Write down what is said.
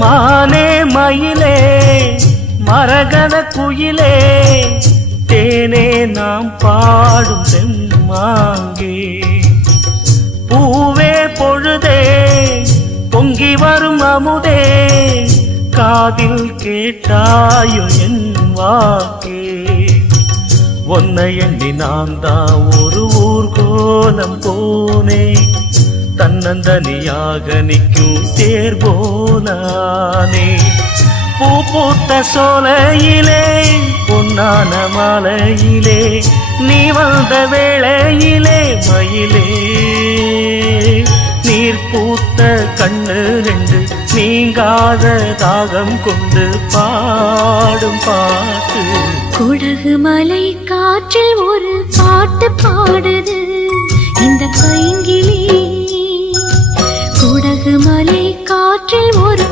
மானே மயிலே மரகத குயிலே தேனே நாம் பாடும் செம்மாங்கே பூவே பொழுதே பொங்கி வரும் அமுதே காதில் கேட்டாயோ என் வாக்கே ஒன்னை எண்ணி நான் தான் ஒரு ஊர்கோலம் போனே தன்னந்தனியாக நிற்கும் தேர் போலானே பூ பூத்த சோலையிலே பொன்னான மாலையிலே நீ வந்த வேளையிலே மயிலே நீர் பூத்த கண்ணு ரெண்டு நீங்காத தாகம் கொண்டு பாடும் பாட்டு குடகு மலை காற்றில் ஒரு பாட்டு பாடுது இந்த பைங்கிளி குடகு மலை காற்றில் ஒரு